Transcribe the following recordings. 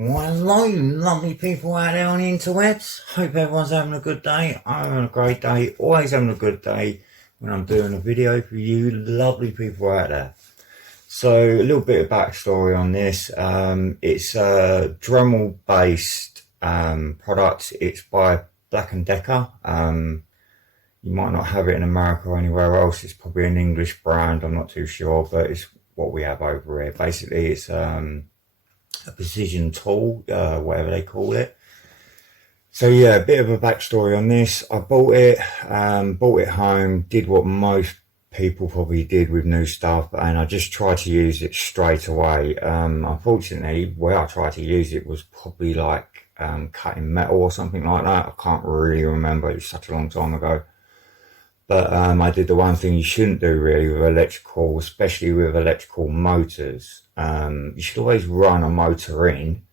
Well, hello, lovely people out there on the interwebs. Hope everyone's having a good day. I'm having a great day. Always having a good day when I'm doing a video for you lovely people out there. So, a little bit of backstory on this. It's a Dremel based product. It's by Black & Decker. You might not have it in America or anywhere else. It's probably an English brand. I'm not too sure, but it's what we have over here. Basically, it's a precision tool, whatever they call it. So yeah, a bit of a backstory on this. I bought it home, did what most people probably did with new stuff, and I just tried to use it straight away. Unfortunately, where I tried to use it was probably like cutting metal or something like that. I can't really remember, it was such a long time ago. But I did the one thing you shouldn't do really with electrical, especially with electrical motors. You should always run a motor in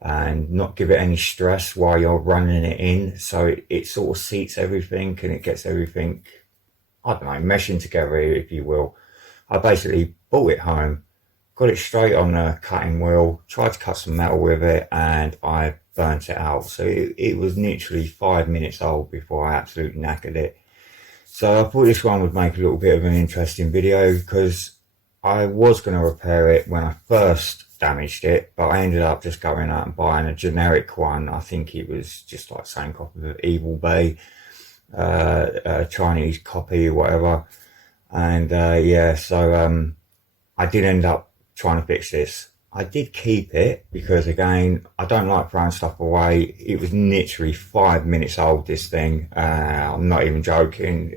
and not give it any stress while you're running it in. So it sort of seats everything and it gets everything, I don't know, meshing together, if you will. I basically brought it home, got it straight on the cutting wheel, tried to cut some metal with it, and I burnt it out. So it was literally 5 minutes old before I absolutely knackered it. So I thought this one would make a little bit of an interesting video because I was going to repair it when I first damaged it, but I ended up just going out and buying a generic one. I think it was just like same copy of Evil Bay, a Chinese copy or whatever. And yeah, so I did end up trying to fix this. I did keep it because, again, I don't like throwing stuff away. It was literally 5 minutes old, this thing. I'm not even joking.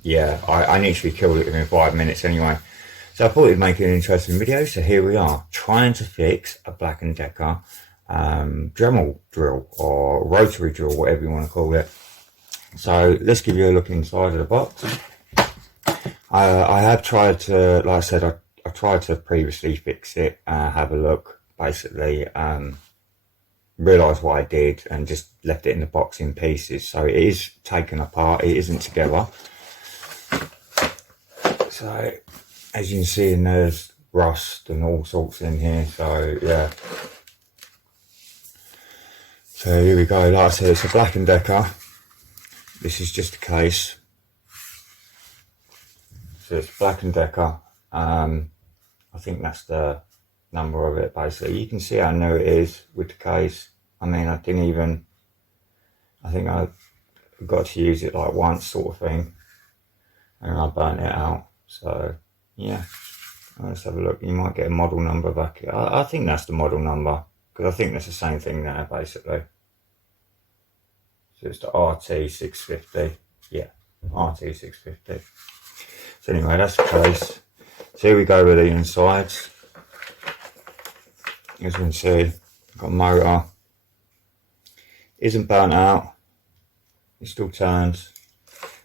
Yeah, I literally killed it within 5 minutes anyway. So I thought it'd make an interesting video. So here we are, trying to fix a Black & Decker Dremel drill or rotary drill, whatever you want to call it. So let's give you a look inside of the box. I have tried to, like I said, I tried to previously fix it, have a look, basically, realised what I did and just left it in the box in pieces. So it is taken apart, it isn't together. So as you can see, there's rust and all sorts in here, so yeah. So here we go, like I said, it's a Black & Decker. This is just a case. So it's Black & Decker. I think that's the number of it, basically. You can see how new it is with the case. I mean, I think I got to use it like once, sort of thing, and I burnt it out. So yeah, let's have a look. You might get a model number back here. I think that's the model number, because I think that's the same thing there, basically. So it's the RT650. Yeah, RT650. So anyway, that's the case. So here we go with the insides. As you can see, got a motor. Isn't burnt out. It still turns.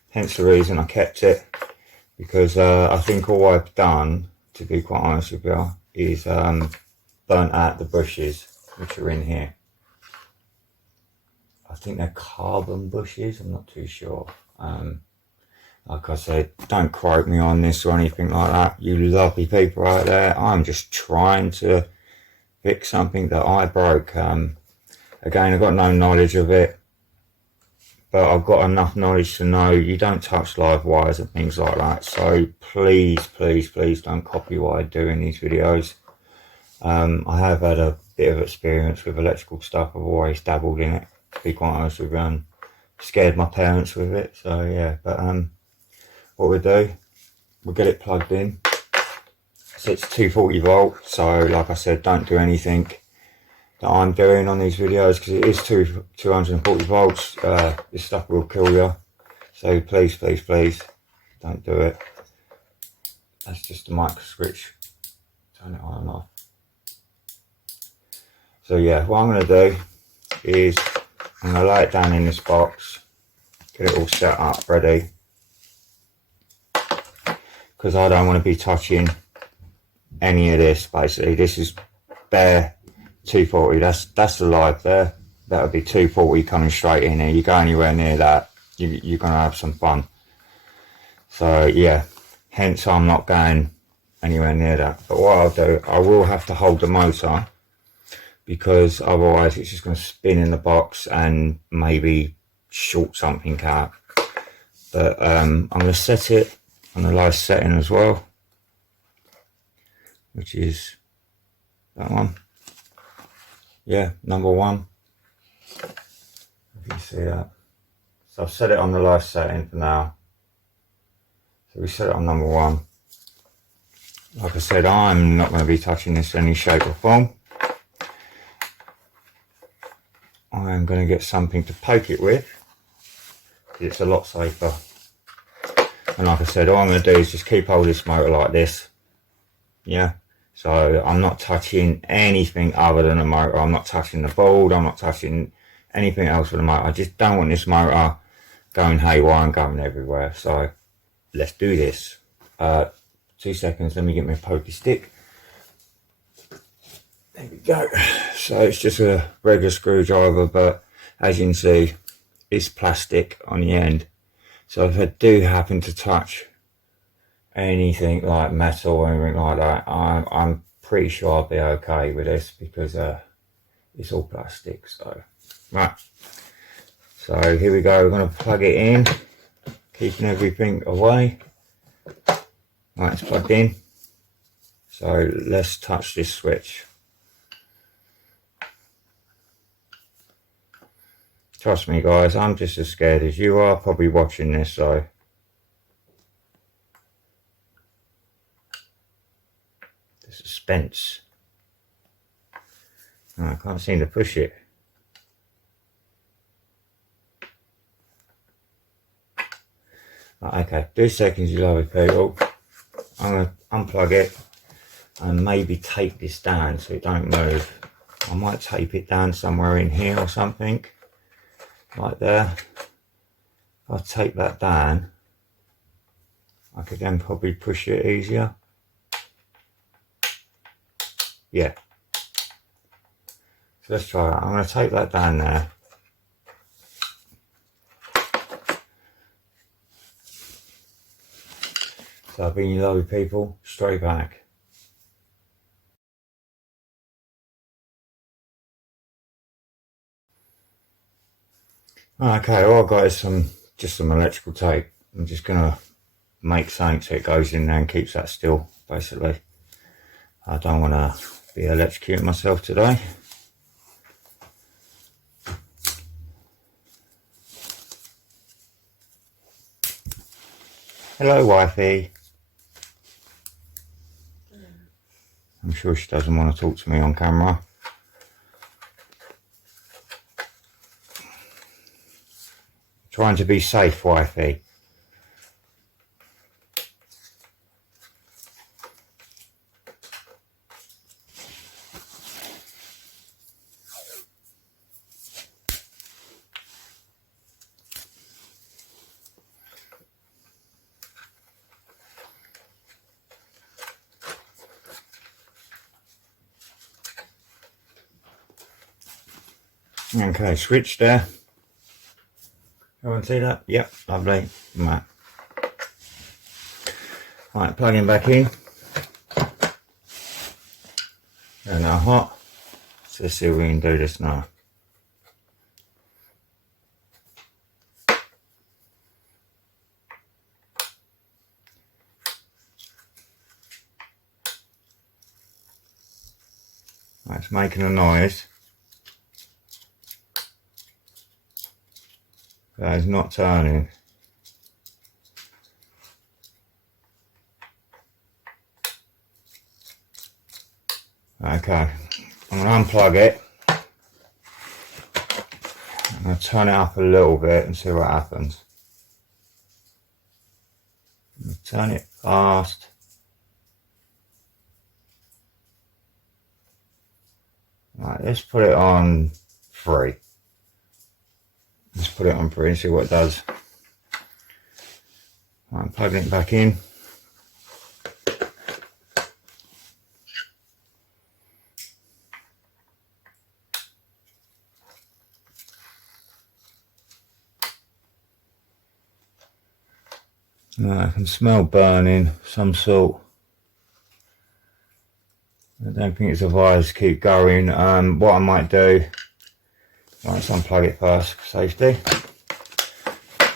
Hence the reason I kept it. Because I think all I've done, to be quite honest with you, is burnt out the bushes which are in here. I think they're carbon bushes, I'm not too sure. Like I said, don't quote me on this or anything like that, you lovely people out there. I'm just trying to fix something that I broke. Again, I've got no knowledge of it, but I've got enough knowledge to know you don't touch live wires and things like that. So please, please, please don't copy what I do in these videos. I have had a bit of experience with electrical stuff. I've always dabbled in it, to be quite honest with you. Scared my parents with it, so yeah. But what we'll do, we'll get it plugged in. So it's 240 volt, so like I said, don't do anything that I'm doing on these videos, because it is 240 volts. This stuff will kill you, so please, please, please don't do it. That's just a micro switch, turn it on and off. So yeah, what I'm going to do is I'm going to lay it down in this box, get it all set up, ready, because I don't want to be touching any of this. Basically, this is bare 240, that's the live there. That would be 240 coming straight in here. You go anywhere near that, you're going to have some fun. So yeah, hence I'm not going anywhere near that. But what I'll do, I will have to hold the motor because otherwise it's just going to spin in the box and maybe short something out. But I'm going to set it on the lowest setting as well, which is that one. Yeah, number 1. If you see that. So I've set it on the lowest setting for now. So we set it on number 1. Like I said, I'm not going to be touching this in any shape or form. I'm going to get something to poke it with. It's a lot safer. And like I said, all I'm going to do is just keep hold of this motor like this. Yeah. So I'm not touching anything other than a motor. I'm not touching the board. I'm not touching anything else with the motor. I just don't want this motor going haywire and going everywhere. So let's do this. 2 seconds. Let me get my pokey stick. There we go. So it's just a regular screwdriver, but as you can see, it's plastic on the end. So if I do happen to touch anything like metal or anything like that, I'm pretty sure I'll be okay with this because it's all plastic. So right, so here we go. We're going to plug it in, keeping everything away. Right, it's plugged in. So let's touch this switch. Trust me guys, I'm just as scared as you are probably watching this, so the suspense. Oh, I can't seem to push it. Right, okay, 2 seconds you lovely people. I'm going to unplug it and maybe tape this down so it don't move. I might tape it down somewhere in here or something. Like there. If I tape that down, I could then probably push it easier. Yeah. So let's try that. I'm going to tape that down there. So I've been you lovely people, straight back. Okay, all I've got is just some electrical tape. I'm just gonna make something so it goes in there and keeps that still, basically. I don't want to be electrocuting myself today. Hello, wifey. I'm sure she doesn't want to talk to me on camera. Trying to be safe, wifey. Okay, switch there. Everyone see that? Yep, lovely. Right. Right, plugging back in. They're now hot. So let's see if we can do this now. Right, it's making a noise. That is not turning. Okay, I'm going to unplug it. I'm going to turn it up a little bit and see what happens. Turn it fast. Right, let's put it on 3. Let's put it on 3 and see what it does. Right, I'm plugging it back in. I can smell burning, some sort. I don't think it's advised to keep going. What I might do, let's unplug it first for safety.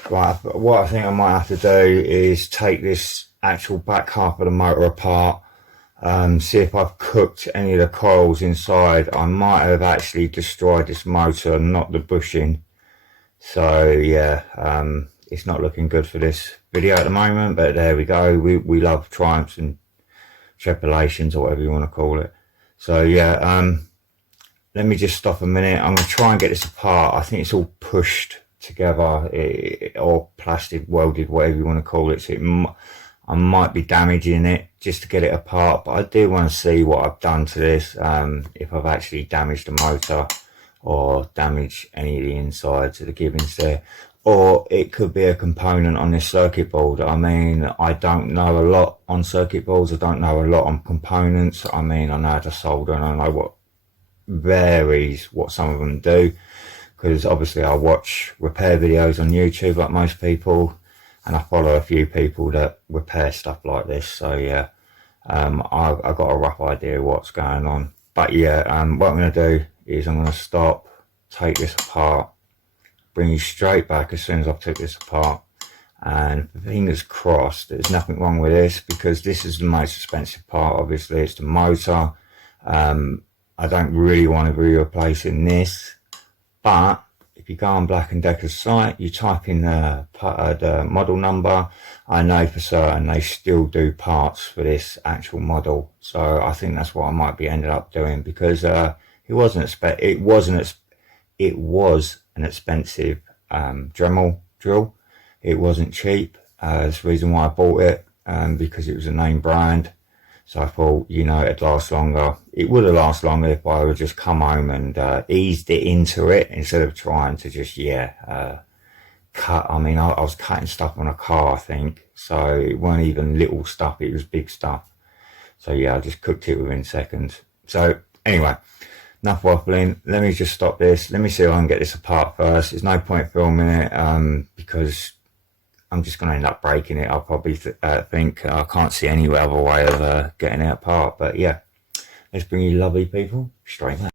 Right, what I think I might have to do is take this actual back half of the motor apart, see if I've cooked any of the coils inside. I might have actually destroyed this motor, not the bushing. So yeah, it's not looking good for this video at the moment, but there we go. We love triumphs and tribulations, or whatever you want to call it. So yeah, let me just stop a minute. I'm going to try and get this apart. I think it's all pushed together, or plastic welded, whatever you want to call it. So I might be damaging it just to get it apart, but I do want to see what I've done to this, if I've actually damaged the motor or damaged any of the insides of the gibbons there. Or it could be a component on this circuit board. I mean, I don't know a lot on circuit boards. I don't know a lot on components. I mean, I know how to solder and I know what varies, what some of them do. Because obviously I watch repair videos on YouTube like most people, and I follow a few people that repair stuff like this. So yeah, I've got a rough idea of what's going on. But yeah, what I'm going to do is I'm going to stop, take this apart, bring you straight back as soon as I've took this apart, and fingers crossed there's nothing wrong with this, because this is the most expensive part. Obviously it's the motor. I don't really want to be replacing this. But if you go on Black & Decker's site, you type in the model number, I know for certain they still do parts for this actual model. So I think that's what I might be ended up doing, because it was an expensive Dremel drill. It wasn't cheap. That's the reason why I bought it, because it was a name brand. So I thought, you know, it'd last longer. It would have lasted longer if I would just come home and eased it into it, instead of trying to just, cut. I mean, I was cutting stuff on a car, I think. So it weren't even little stuff, it was big stuff. So yeah, I just cooked it within seconds. So anyway, enough waffling. Let me just stop this. Let me see if I can get this apart first. There's no point filming it, because I'm just going to end up breaking it. I'll probably think I can't see any other way of getting it apart. But yeah, let's bring you lovely people straight back.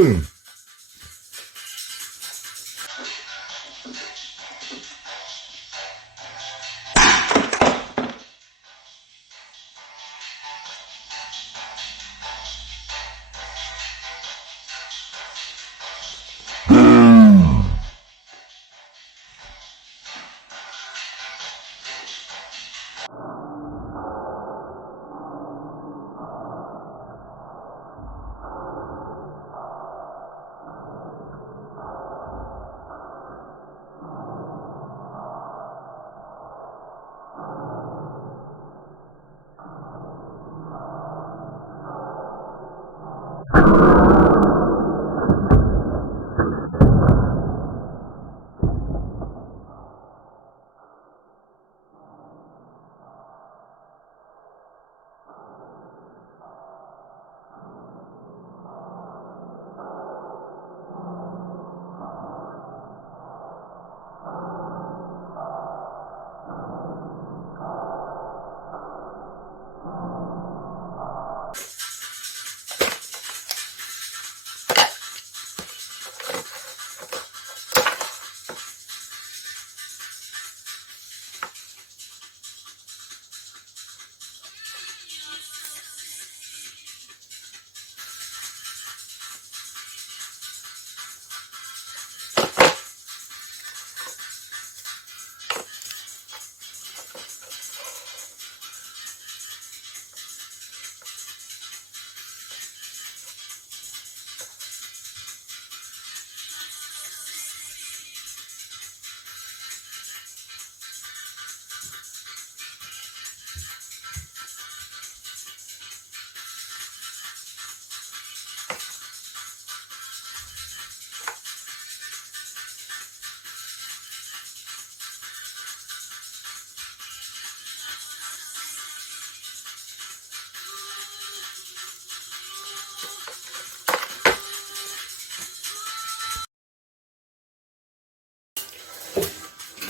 Boom!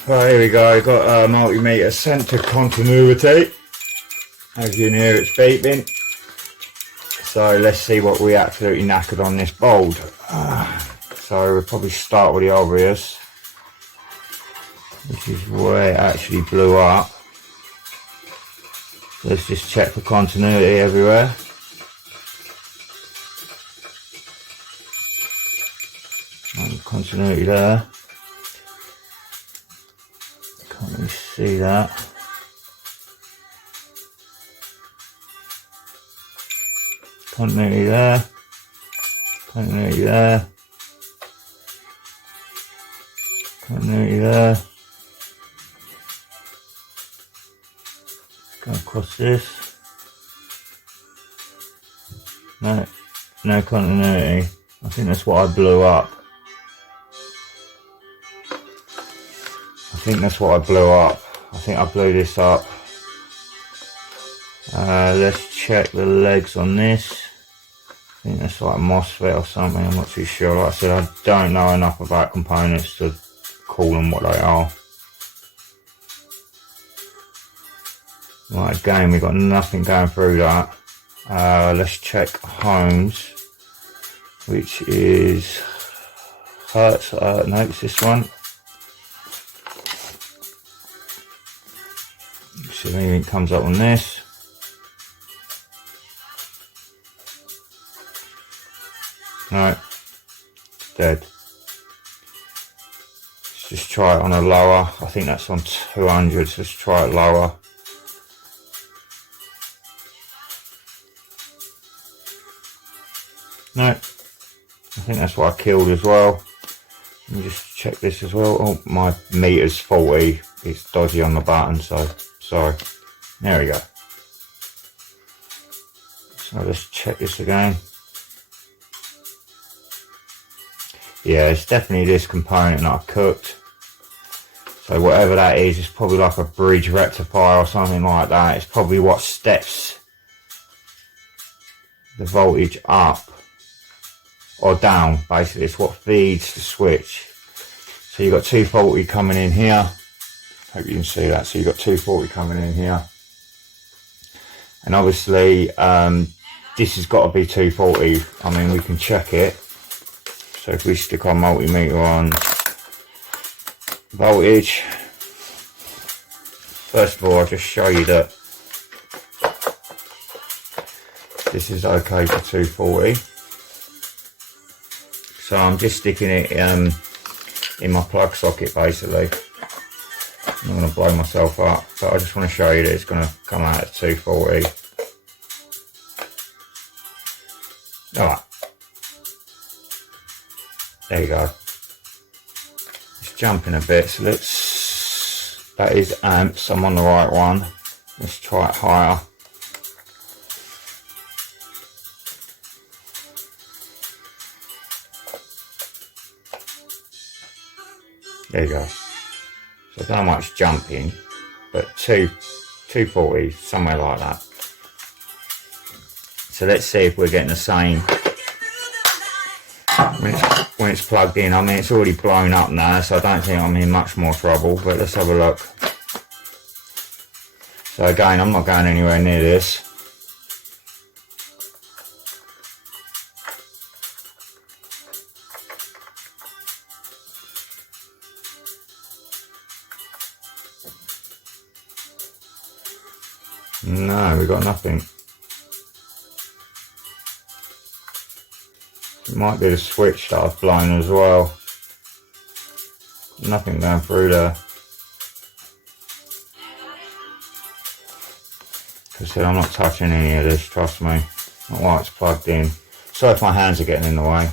Right, here we go, got a multimeter sent to continuity. As you can hear, it's beeping. So let's see what we absolutely knackered on this board. So we'll probably start with the obvious. This is where it actually blew up. Let's just check for continuity everywhere. Continuity there. Can't really see that. Continuity there. Continuity there. Continuity there. Go across this. No continuity. I think that's what I blew up. I think I blew this up. Let's check the legs on this. I think that's like a MOSFET or something, I'm not too sure. Like I said, I don't know enough about components to call them what they are. Right, again, we've got nothing going through that. Let's check Holmes, which is Hertz. No, it's this one. See if anything comes up on this. No, dead. Let's just try it on a lower. I think that's on 200, so let's try it lower. No, I think that's what I killed as well. Let me just check this as well. Oh, my meter's faulty. It's dodgy on the button, so sorry. There we go. So let's check this again. Yeah, it's definitely this component that I cooked. So whatever that is, it's probably like a bridge rectifier or something like that. It's probably what steps the voltage up or down. Basically, it's what feeds the switch. So you've got 240 coming in here. Hope you can see that. So you've got 240 coming in here. And obviously, this has got to be 240. I mean, we can check it. So if we stick our multimeter on voltage, first of all I'll just show you that this is okay for 240. So I'm just sticking it in my plug socket basically. I'm not going to blow myself up, but I just want to show you that it's going to come out at 240. Alright, there you go. It's jumping a bit, so that is amps, I'm on the right one. Let's try it higher. There you go. So not much jumping, but 240, somewhere like that. So let's see if we're getting the same when it's plugged in. I mean, it's already blown up now, so I don't think I'm in much more trouble, but let's have a look. So again, I'm not going anywhere near this. No, we've got nothing. It might be the switch that I've blown as well. Nothing going through there. Because I'm not touching any of this, trust me. Not while it's plugged in. So if my hands are getting in the way,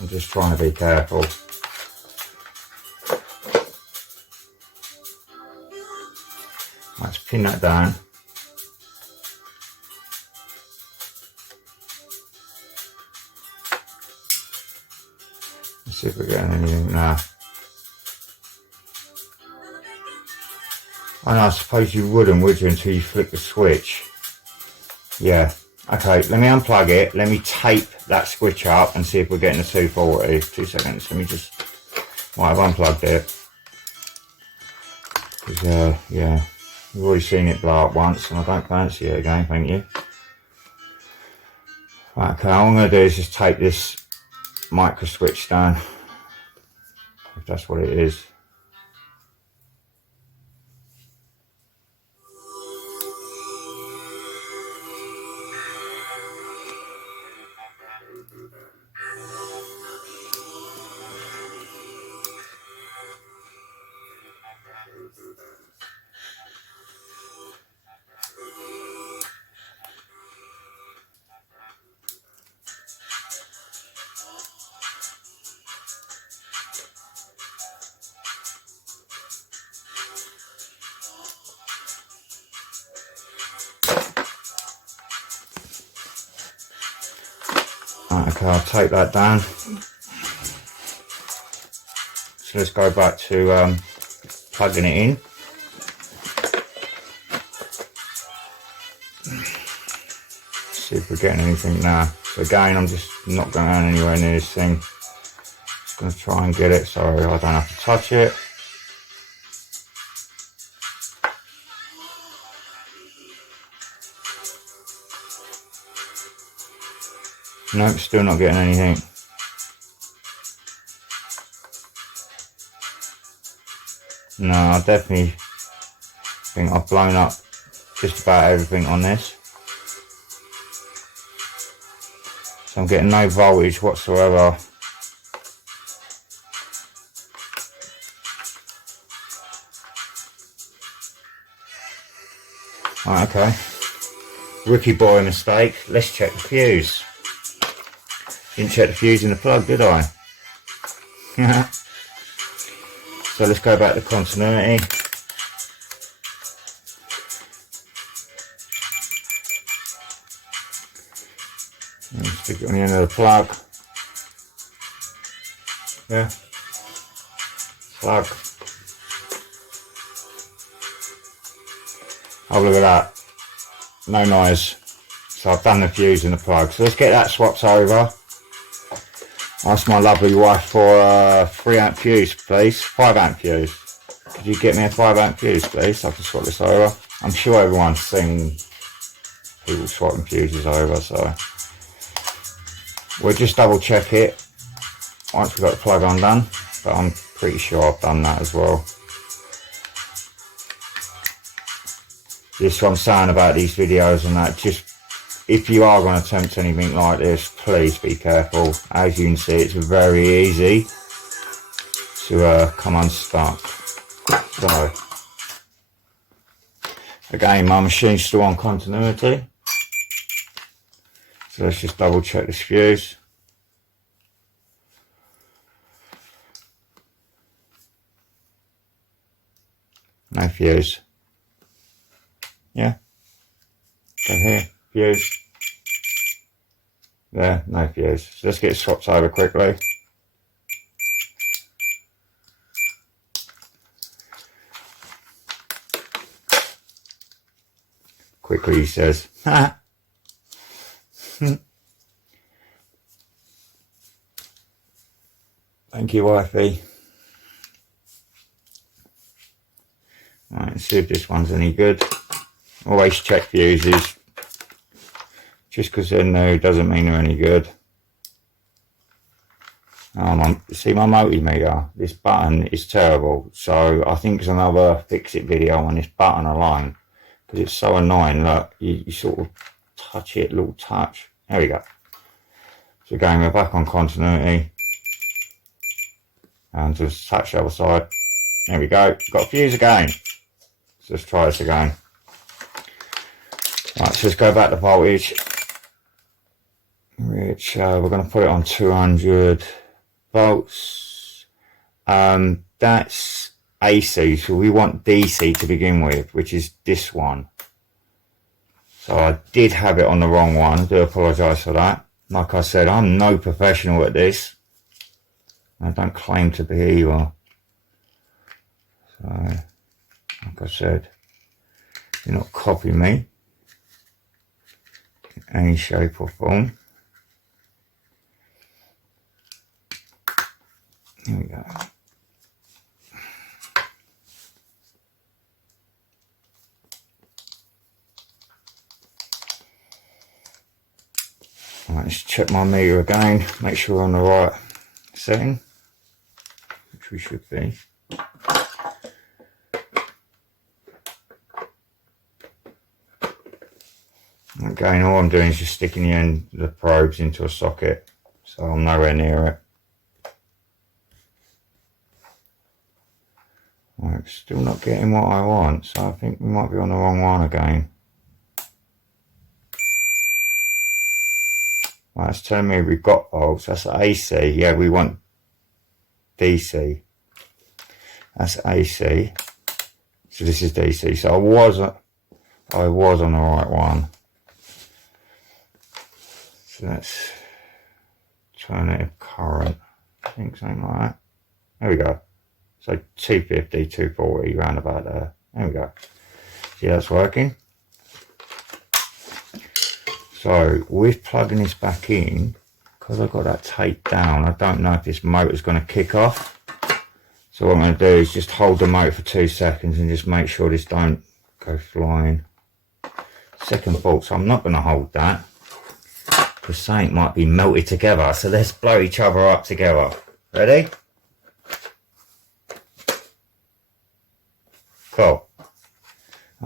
I'm just trying to be careful. Let's pin that down. Let's see if we're getting anything now. I suppose you wouldn't, would you, until you flick the switch? Yeah. Okay, let me unplug it. Let me tape that switch up and see if we're getting a 240. 2 seconds. Let me just... Right, I've unplugged it. Because, yeah, we've already seen it blow up once and I don't fancy it again, thank you. Right, okay, all I'm going to do is just tape this micro switch down. If that's what it is. Right, okay, I'll take that down. So let's go back to plugging it in. See if we're getting anything now. So again, I'm just not going anywhere near this thing. Just going to try and get it so I don't have to touch it. Nope, still not getting anything. No, I definitely think I've blown up just about everything on this. So I'm getting no voltage whatsoever. Right, okay. Rookie boy mistake. Let's check the fuse. Didn't check the fuse in the plug, did I? So let's go back to continuity. And stick it on the end of the plug. Yeah. Plug. Oh, look at that. No noise. So I've done the fuse in the plug. So let's get that swapped over. Ask my lovely wife for a 3 amp fuse, please. 5 amp fuse. Could you get me a 5 amp fuse, please? I can swap this over. I'm sure everyone's seen people swapping fuses over, so we'll just double check it. once we've got the plug undone, but I'm pretty sure I've done that as well. This is what I'm saying about these videos and that, just if you are going to attempt anything like this, please be careful. As you can see, it's very easy to come unstuck. So again, my machine's still on continuity, so let's just double check this fuse. No fuse. Yeah. Go here, fuse. There, no fuse. So let's get it swapped over quickly. Quickly, he says. Ha! Thank you, wifey. Right, let's see if this one's any good. Always check fuses. Just because they're new doesn't mean they're any good. See my multimeter? This button is terrible. So I think there's another fix it video on this button alone. Because it's so annoying. Look, you sort of touch it, little touch. There we go. So again, we're back on continuity. And just touch the other side. There we go. Got a fuse again. So let's try this again. Right, so let's go back to voltage, which we're going to put it on 200 volts. That's AC, so we want DC to begin with, which is this one. So I did have it on the wrong one. I do apologise for that. Like I said, I'm no professional at this. I don't claim to be either. So, like I said, do not copy me in any shape or form. Here we go. Right, let's check my meter again, make sure we're on the right setting, which we should be. Again, all I'm doing is just sticking the probes into a socket, so I'm nowhere near it. Right, still not getting what I want, so I think we might be on the wrong one again. Right, it's telling me we've got volts. That's AC. Yeah, we want DC. That's AC. So this is DC. So I was on the right one. So that's alternative current. I think something like that. There we go. So 250, 240, round about there. There we go. See, that's working. So with plugging this back in, because I've got that taped down, I don't know if this motor's going to kick off. So what I'm going to do is just hold the motor for 2 seconds and just make sure this don't go flying. Second thought, so I'm not going to hold that, because something might be melted together. So let's blow each other up together. Ready? Cool.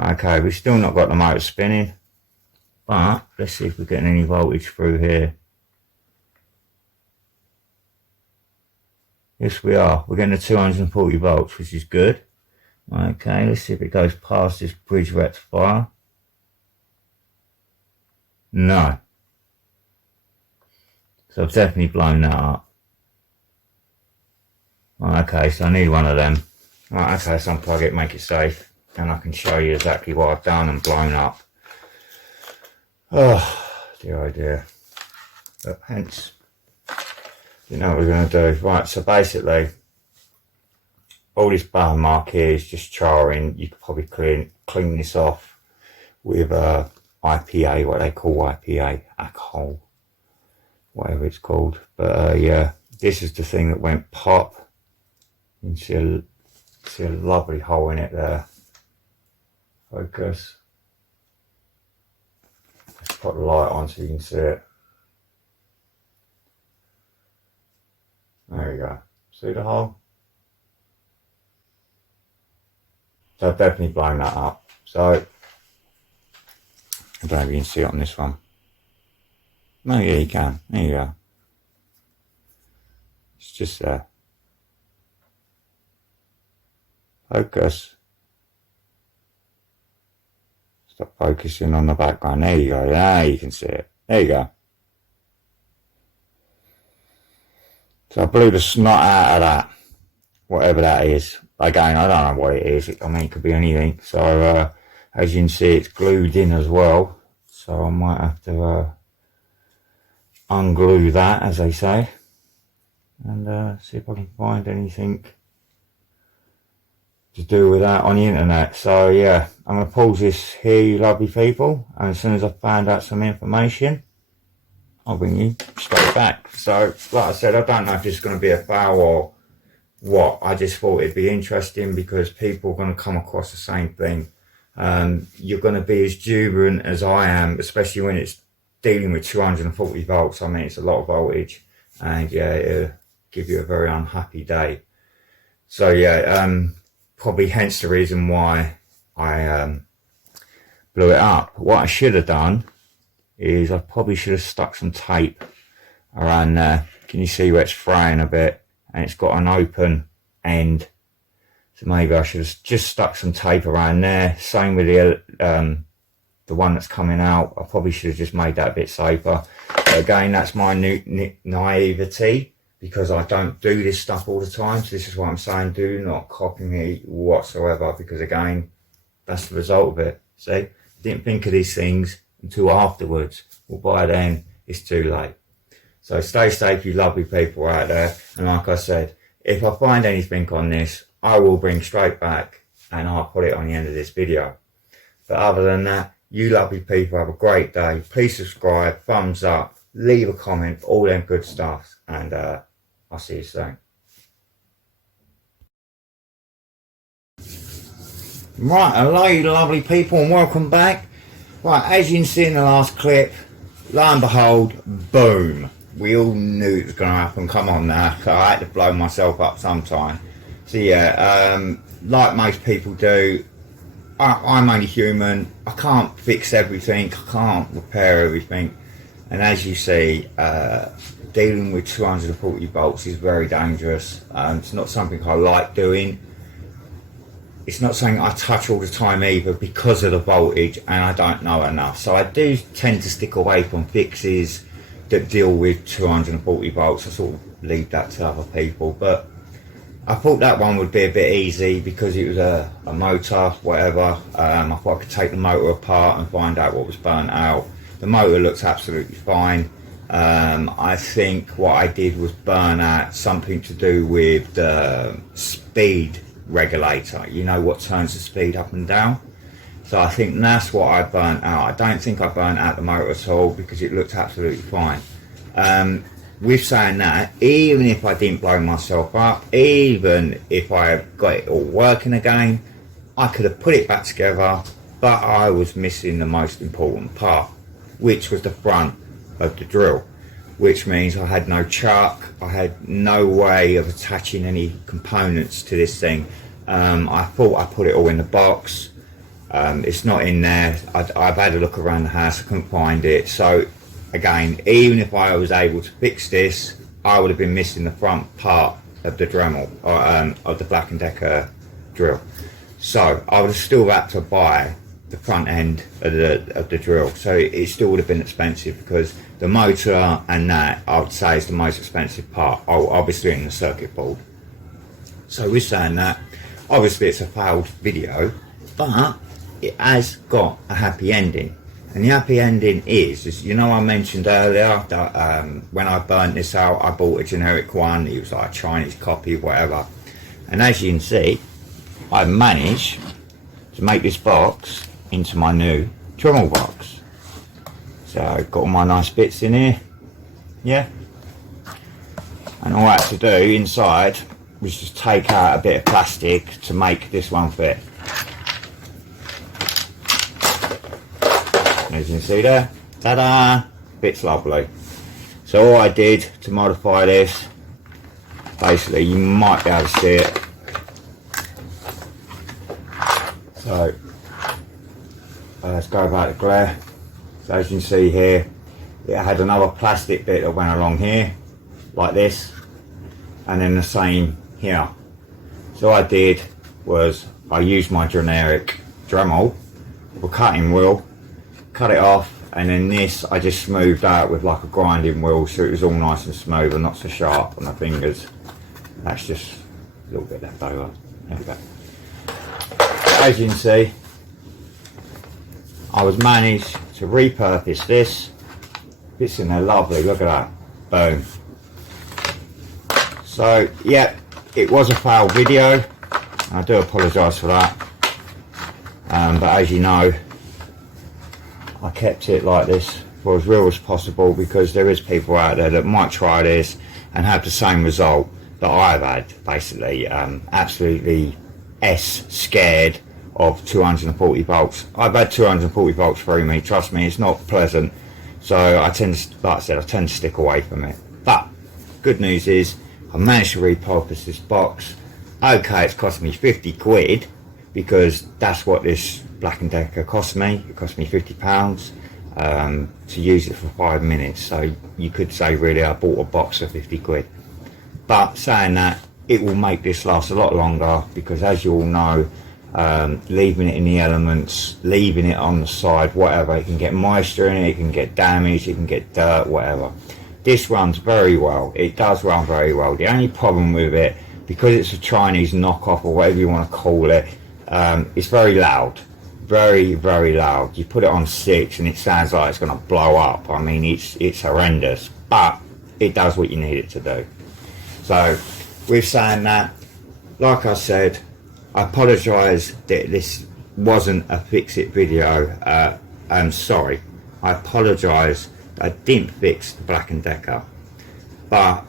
Okay, we've still not got the motor spinning. But let's see if we're getting any voltage through here. Yes, we are. We're getting the 240 volts, which is good. Okay, let's see if it goes past this bridge rectifier. No. So I've definitely blown that up. Okay, so I need one of them. Right, okay, so unplug it, make it safe, and I can show you exactly what I've done and blown up. Oh, dear oh dear. But hence, you know what we're going to do. Right, so basically, all this button mark here is just charring. You could probably clean this off with IPA, what they call IPA, alcohol, whatever it's called. But yeah, this is the thing that went pop. You can see a lovely hole in it there. Focus. Let's put the light on so you can see it. There we go. See the hole? So I've definitely blown that up. So I don't know if you can see it on this one. No, yeah, you can. There you go. It's just there. Focus. Stop focusing on the background. There you go. Now you can see it. There you go. So I blew the snot out of that. Whatever that is. Again, I don't know what it is. I mean, it could be anything. So, as you can see, it's glued in as well. So I might have to unglue that, as they say. And see if I can find anything to do with that on the internet. So yeah, I'm going to pause this here, you lovely people. And as soon as I've found out some information, I'll bring you straight back. So, like I said, I don't know if this is going to be a fail or what. I just thought it'd be interesting because people are going to come across the same thing. You're going to be as jubilant as I am, especially when it's dealing with 240 volts. I mean, it's a lot of voltage, and yeah, it'll give you a very unhappy day. So yeah, probably hence the reason why I blew it up. What I should have done is I probably should have stuck some tape around there. Can you see where it's fraying a bit? And it's got an open end. So maybe I should have just stuck some tape around there. Same with the one that's coming out. I probably should have just made that a bit safer. But again, that's my naivety, because I don't do this stuff all the time. So this is what I'm saying. Do not copy me whatsoever, because again, that's the result of it. See, didn't think of these things until afterwards. Well, by then it's too late. So stay safe, you lovely people out there. And like I said, if I find anything on this, I will bring straight back and I'll put it on the end of this video. But other than that, you lovely people have a great day. Please subscribe, thumbs up, leave a comment, all them good stuff. And I'll see you soon. Right, hello you lovely people and welcome back. Right, as you can see in the last clip, lo and behold, boom. We all knew it was going to happen. Come on now, I had to blow myself up sometime. So yeah, like most people do, I'm only human. I can't fix everything, I can't repair everything. And as you see, dealing with 240 volts is very dangerous. It's not something I like doing. It's not something I touch all the time either, because of the voltage, and I don't know enough. So I do tend to stick away from fixes that deal with 240 volts. I sort of leave that to other people. But I thought that one would be a bit easy because it was a motor, whatever. I thought I could take the motor apart and find out what was burnt out. The motor looks absolutely fine. I think what I did was burn out something to do with the speed regulator. You know what turns the speed up and down? So I think that's what I burnt out. I don't think I burnt out the motor at all, because it looked absolutely fine. With saying that, even if I didn't blow myself up, even if I got it all working again, I could have put it back together, but I was missing the most important part, which was the front of the drill, which means I had no chuck, I had no way of attaching any components to this thing. I thought I put it all in the box. It's not in there. I've had a look around the house, I couldn't find it. So again, even if I was able to fix this, I would have been missing the front part of the Dremel, of the Black & Decker drill. So I would have still had to buy the front end of the drill. So it still would have been expensive, because the motor and that, I would say, is the most expensive part, obviously in the circuit board. So with saying that, obviously it's a failed video, but it has got a happy ending. And the happy ending is, you know, I mentioned earlier that when I burnt this out, I bought a generic one. It was like a Chinese copy, whatever. And as you can see, I managed to make this box into my new Dremel box. So I've got all my nice bits in here, yeah. And all I had to do inside was just take out a bit of plastic to make this one fit. As you can see there, ta-da, fits lovely. So all I did to modify this basically. You might be able to see it. So let's go about the glare. So as you can see here, it had another plastic bit that went along here, like this, and then the same here. So what I did was I used my generic Dremel or cutting wheel, cut it off, and then this I just smoothed out with like a grinding wheel, so it was all nice and smooth and not so sharp on the fingers. That's just a little bit left over. There we go. As you can see, I was managed to repurpose this. It's in there lovely, look at that, boom. So yeah, it was a failed video, I do apologise for that, but as you know, I kept it like this for as real as possible, because there is people out there that might try this and have the same result that I've had, basically. Absolutely scared of 240 volts. I've had 240 volts through me, trust me, it's not pleasant. So I tend to, like I said, I tend to stick away from it. But good news is I managed to repurpose this box. Okay, it's cost me 50 quid, because that's what this Black & Decker cost me. It cost me £50 to use it for 5 minutes. So you could say really I bought a box for 50 quid. But saying that, it will make this last a lot longer, because as you all know, leaving it in the elements, leaving it on the side, whatever, it can get moisture in it, it can get damaged, it can get dirt, whatever. This runs very well, it does run very well. The only problem with it, because it's a Chinese knockoff or whatever you want to call it, it's very loud, very loud. You put it on 6 and it sounds like it's going to blow up. I mean, it's horrendous, but it does what you need it to do. So with saying that, like I said, I apologise that this wasn't a fix it video. I'm sorry, I apologise that I didn't fix the Black & Decker, but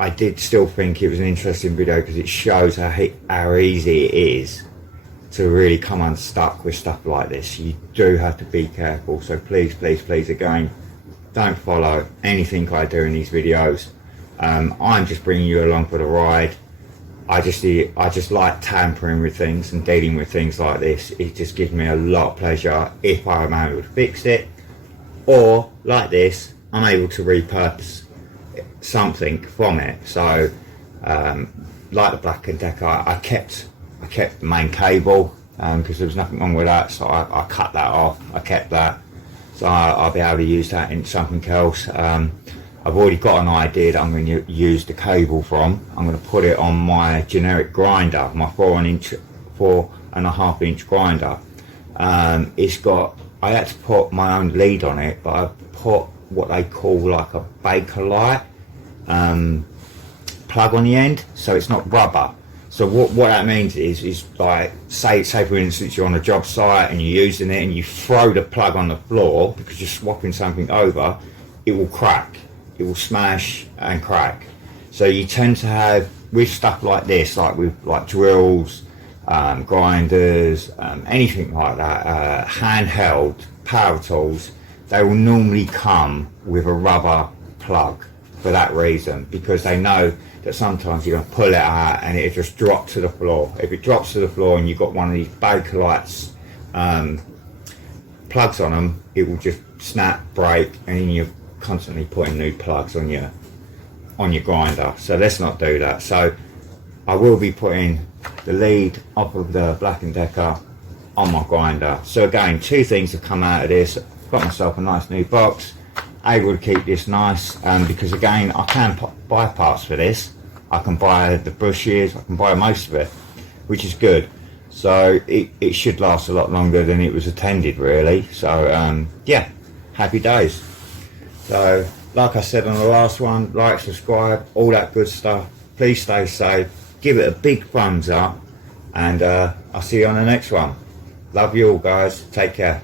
I did still think it was an interesting video, because it shows how easy it is to really come unstuck with stuff like this. You do have to be careful, so please again, don't follow anything I do in these videos. I'm just bringing you along for the ride. I just like tampering with things and dealing with things like this. It just gives me a lot of pleasure if I'm able to fix it, or like this, I'm able to repurpose something from it. So like the Black & Decker, I kept the main cable, because there was nothing wrong with that, so I cut that off. I kept that, so I'll be able to use that in something else. I've already got an idea that I'm going to use the cable from. I'm going to put it on my generic grinder, my 4.5 inch grinder. It's got, I had to put my own lead on it, but I put what they call like a Bakelite plug on the end, so it's not rubber. So what that means is like, say for instance you're on a job site and you're using it and you throw the plug on the floor because you're swapping something over, it will crack. It will smash and crack. So you tend to have, with stuff like this, like with like drills, grinders, anything like that, handheld power tools, they will normally come with a rubber plug for that reason, because they know that sometimes you're going to pull it out and it just drops to the floor. If it drops to the floor and you've got one of these Bakelites plugs on them, it will just snap, break, and then you're constantly putting new plugs on your grinder. So let's not do that. So I will be putting the lead off of the Black & Decker on my grinder. So again, 2 things have come out of this. Got myself a nice new box, able to keep this nice, because again, I can buy parts for this. I can buy the bushes, I can buy most of it, which is good. So it should last a lot longer than it was intended, really. So yeah, happy days. So like I said on the last one, like, subscribe, all that good stuff. Please stay safe, give it a big thumbs up, and I'll see you on the next one. Love you all, guys, take care.